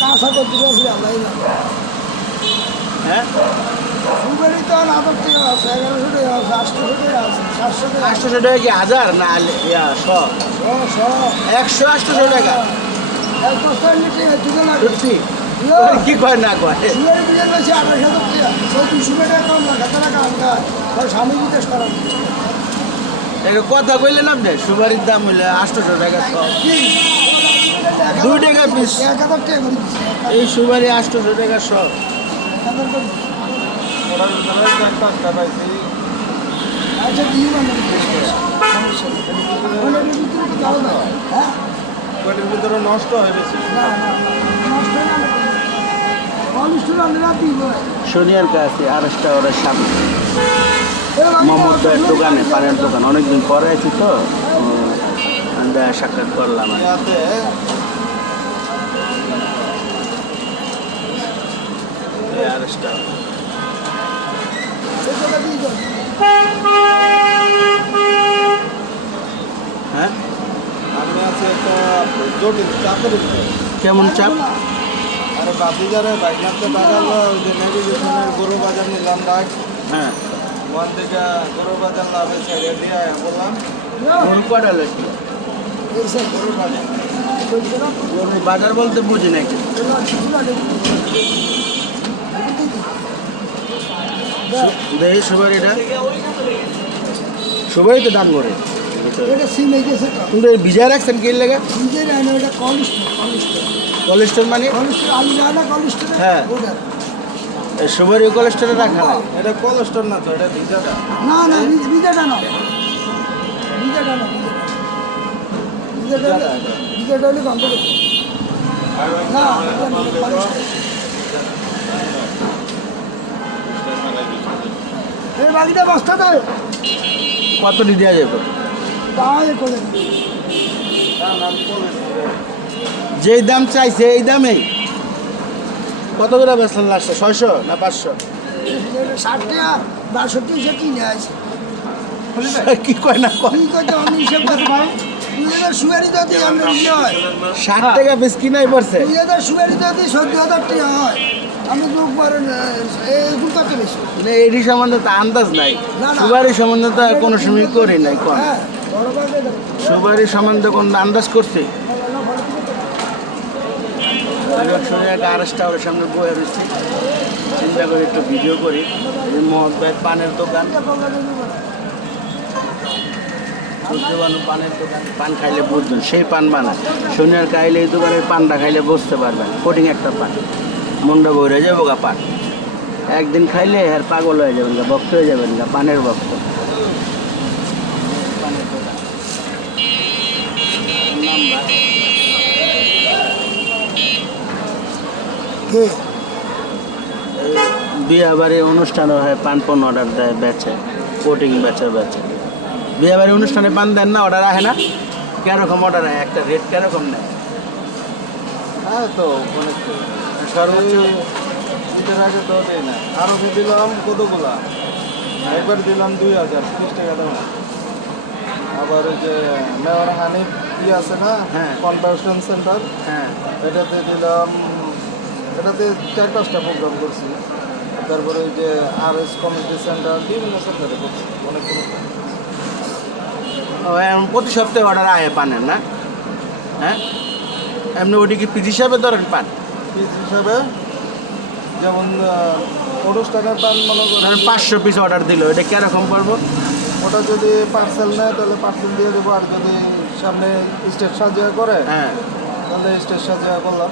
কাঁচা করতে গেছি আল্লাহ হ্যাঁ সুপারি তো 1,000 টাকা আছে, 1,100 টাকা আছে, 800 টাকা আছে, 700 টাকা আছে। 800 টাকা কি হাজার না শ 100 800 টাকা এক বস্তার নিচে দুটো লাগে। সত্যি কি কয় না কয় সুপারি বিয়ে রয়েছে 28,000 টাকা, 200 টাকা কম না, কত টাকা আনকা স্বামী বিদেশ করা এটা কথা কইলেন আপনি সুপারির দাম হইলে 800 টাকা শ 2 টাকা পিস 1,000 টাকা করে দিচ্ছি, এই সুপারি 800 টাকা শ 1,000 করে দিচ্ছি। আচ্ছা দিয়ে মানে সমস্যা নেই। মানে এটার ভিতরে তো দাও না, হ্যাঁ পেটের ভিতরে নষ্ট হয়ে গেছে। না না নষ্ট না পলিশ আমরা দিব শনিয়ার কাছে আরেকটা ওরা সামনে মোহাম্মদ ভাইয়ের দোকানে পানের দোকান অনেকদিন পরে আছি তো দেখা সাক্ষাৎ করলাম আর কি। ইয়াতে এই আরেকটা এটা দিয়ে দাও। হ্যাঁ আমি আছে একটা জটিল চাপের ভিতরে। কেমন চাপ আর বাতিজারে বাইকনাথে টাকালো ওই যে নেভিগেশনের গরু বাজার নিলাম ডাক হ্যাঁ ওখান থেকে গরু বাজার লাভে ছেড়ে দিয়ে বললাম গরু কয়টা লইছি এই স্যার গরু বাজার গরু বাজার বলতে বুঝি নাকি দেখি সুপারিটা সুপারি তো দাম করে এটা সিম এই গেছে তো কিন্তু ভিজা রাখছেন কি লেগে নিজের আনে ওটা কলিস্টার কোলেস্ট্রল মানে কলিস্টার আলু যায় না কলিস্টার হ্যাঁ। ওটা এই সুপারি কোলেস্ট্রলে রাখা না এটা কোলেস্ট্রল না তো এটা ভিজাটা না না বিজাটা না বিজাটা না বিজাটা হলে বন্ধ করতে না এটা না, কলিস্টার। এই বাকিটা বস্তা দেয় কত দেওয়া যাবে তাই করে তার নাম কোলেস্ট্রল। যেই দাম চাইছে এই দামেই কত করে বেচলেন লাস্টে 600 না 500 60 টাকা 62 সে কিনে আছে কি কয় না কয় কি করতে আমি হিসেব করতে ভাই 2000 সুয়ারি যদি আমরা নিলে হয় 60 টাকা বেশ কিনাই পড়ছে 2000 সুয়ারি যদি 14000 টাকা হয় আমি তো পারেন এগুলো কত বেশি মানে এরই সম্বন্ধে তো আন্দাজ নাই না, না। সুপারি সম্বন্ধে তো আর কোনো সময় করি নাই কোন হ্যাঁ বড় বাগে সুপারি সম্বন্ধে কোন আন্দাজ করছি আরেকটা ওর সামনে বয়ে রয়েছে চিন্তা করে একটু ভিডিও করি এই মোহাম্মদ ভাই পানের দোকান সূর্যবানু পানের দোকান পান খাইলে বুঝবেন সেই পান বানায় সোনিয়ার খাইলে এই দোকানের পানটা খাইলে বুঝতে পারবেন কোটিং একটা পান মনটা বইরে যাবো গা পান একদিন খাইলে আর পাগল হয়ে যাবেন গা ভক্ত হয়ে যাবেন গা পানের ভক্ত পানের দোকান কে বিয়ে বাড়ি অনুষ্ঠানে হয় পান পণ্য অর্ডার দেয় বেচে কোটিং বেচে বিয়ে বাড়ি অনুষ্ঠানে পান দেন না অর্ডার আসে না কিরকম অর্ডার হয় একটা রেট কিরকম নেয় হ্যাঁ তো অনেক সর্বোচ্চ ঈদের আগে তো দেয় না আরও দিলাম কতগুলা একবার দিলাম 2000 30 টাকা দাম আবার ওই যে মেয়র হানিফ আছে না হ্যাঁ। কনভার্সন সেন্টার হ্যাঁ এটাতে দিলাম এটাতে 4-5টা প্রোগ্রাম করছি তারপরে ওই যে RS কমিউনিটি সেন্টার বিভিন্ন সেন্টারে করছি অনেকগুলো ও এমন প্রতি সপ্তাহে অর্ডার আয় পানের না হ্যাঁ এমনি ওটি কি পিস হিসাবে ধরেন পান পিস হিসাবে যেমন 50 টাকার পান মনে ধরেন করেন 500 পিস অর্ডার দিল এটা কিরকম পড়বো ওটা যদি পার্সেল নেয় তাহলে পার্সেল দিয়ে দেবো আর যদি সামনে স্টেজ সাজিয়া করে হ্যাঁ তাহলে স্টেজ সাজিয়া করলাম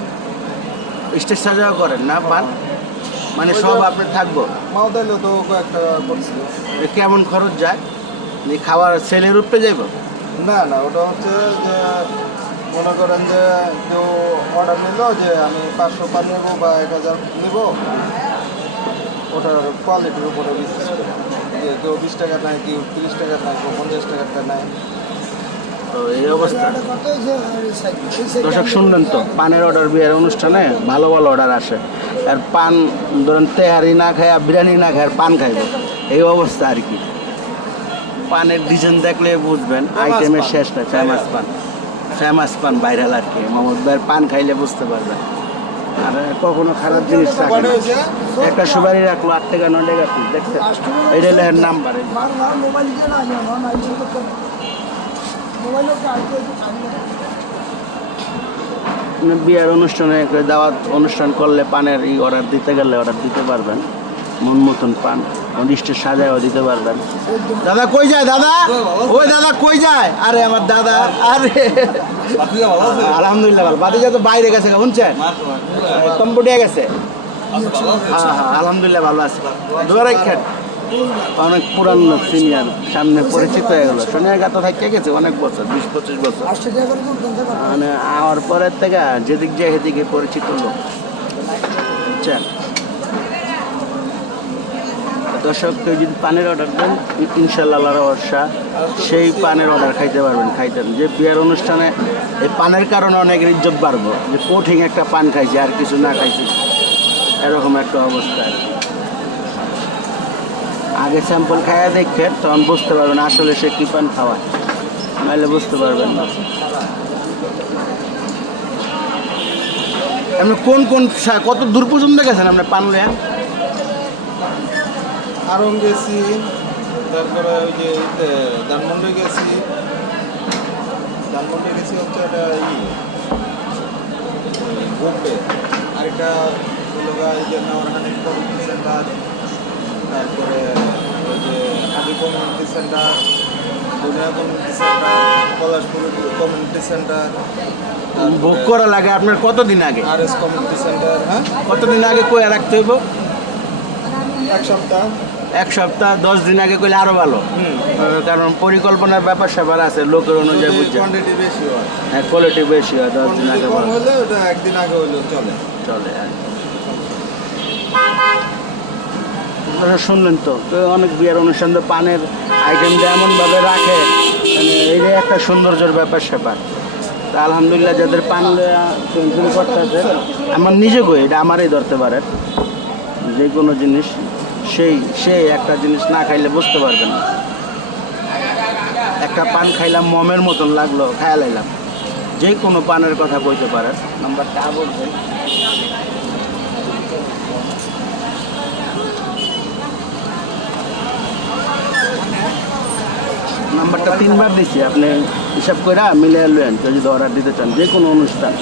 স্টেজ সাজাও করেন না পান মানে সব আপনি থাকবো মাওদাইলেও তো কয়েকটা করছি এ কেমন খরচ যায় এই খাবার সেলের উপরে যাইব না না ওটা হচ্ছে যে মনে করেন যে কেউ অর্ডার নিল যে আমি 500 পান নেবো বা 1000 নেব ওটার কোয়ালিটির উপরে বিশ্বাস করে যে কেউ 20 টাকা নেয় কেউ 30 টাকা নেয় কেউ 50 টাকাটা নেয় তো এই অবস্থা কত হয়েছে দর্শক শুনলেন তো পানের অর্ডার বিয়ের অনুষ্ঠানে ভালো ভালো অর্ডার আসে আর পান ধরেন তেহারি না খায় আর বিরিয়ানি না খায় আর পান খাইবে এই অবস্থা আর কি পানের ডিজাইন দেখলে বুঝবেন আইটেমের শেষ না ফেমাস পান ফেমাস পান ভাইরাল আর কি, মোহাম্মদ ভাইয়ের পান খাইলে বুঝতে পারবেন। আর কখনো খারাপ জিনিস রাখে না। একটা সুপারি রাখলো 8 টাকা 9 টাকা পিস, দেখছেন এইটা লেহের নাম্বার। বারবার মোবাইল দিয়ে না নিয়ে না ইচ্ছে করতে মোবাইলও কাটতে বিয়ার অনুষ্ঠানে দাওয়াত অনুষ্ঠান করলে পানের অর্ডার দিতে গেলে অর্ডার দিতে পারবেন, মন মতন পান নিশ্চয় সাজায়ও দিতে পারবেন। দাদা কই যায় দাদা? ওই দাদা কই যায়? আরে আমার দাদা, আরে আলহামদুলিল্লাহ ভালো। বাতিজা তো বাইরে গেছে, শুনছেন কম্পিউটার গেছে। হ্যাঁ হ্যাঁ আলহামদুলিল্লাহ ভালো আছে। দোয়া রাখেন, অনেক পুরানো সিনিয়র, সামনে পরিচিত হয়ে গেল। সোনিয়ার গাতা থাকতে গেছে অনেক বছর, 20-25 বছর। মানে আমার পরের থেকে যেদিক যায় সেদিকে পরিচিত লোক, বুঝছেন। দর্শক কেউ যদি পানের অর্ডার দেন ইনশাল্লাহ ভরসা সেই পানের অর্ডার খাইতে পারবেন, খাইতেন। যে বিয়ের অনুষ্ঠানে এই পানের কারণে অনেক ইজ্জত বাড়বো, যে কঠিন একটা পান খাইছে আর কিছু না খাইছি, এরকম একটা অবস্থা। আগে স্যাম্পল খাইয়া দেখেন, তখন বুঝতে পারবেন আসলে সে কী পান খাওয়ায়, নাহলে বুঝতে পারবেন না। আপনি কোন কোন কত দূর পর্যন্ত গেছেন আপনি পান লেন? আরং গেছি, তারপরে ওই যে ধানমন্ডি গেছি। ধানমন্ডি গেছি হচ্ছে একটা বোম্বে, আরেকটা হলো এই যে নওয়ারহানি কমিউনিটি সেন্টার, তারপরে ওই যে হাবি community centre, Duniya community centre, Palashpur community centre. Book করা লাগে আপনার কতদিন আগে? RS community centre. হ্যাঁ, কতদিন আগে কয়ে রাখতে হইব? 1 সপ্তাহ। 1 সপ্তাহ 10 দিন আগে করলে আরো ভালো, কারণ পরিকল্পনার ব্যাপার স্যাপার আছে, লোকের অনুযায়ী বুঝছেন। কোয়ান্টিটি বেশি হয়, হ্যাঁ কোয়ালিটি বেশি হয়, 10 দিন আগে কম ভালো হলে ওটা একদিন আগে হলেও চলে। চলে। আপনারা শুনলেন তো, অনেক বিয়ের অনুষ্ঠান তো পানের আইটেমটা এমনভাবে রাখে, মানে এইটাই একটা সৌন্দর্যের ব্যাপার স্যাপার। তা আলহামদুলিল্লাহ যাদের পান পেন্সিল করতে আছে, আমার নিজে গো এটা আমারই ধরতে পারে, যে কোনো জিনিস সেই একটা জিনিস না খাইলে বুঝতে পারবেন না। একটা পান খাইলাম মমের মতন লাগলো, খায়া লাইলাম, যে কোনো পানের কথা কইতে পারেন। নাম্বারটা বলবেন। নাম্বারটা 3 বার দিছি, আপনি হিসাব করে মিলিয়ে নেন যদি অর্ডার দিতে চান, যে কোনো অনুষ্ঠান।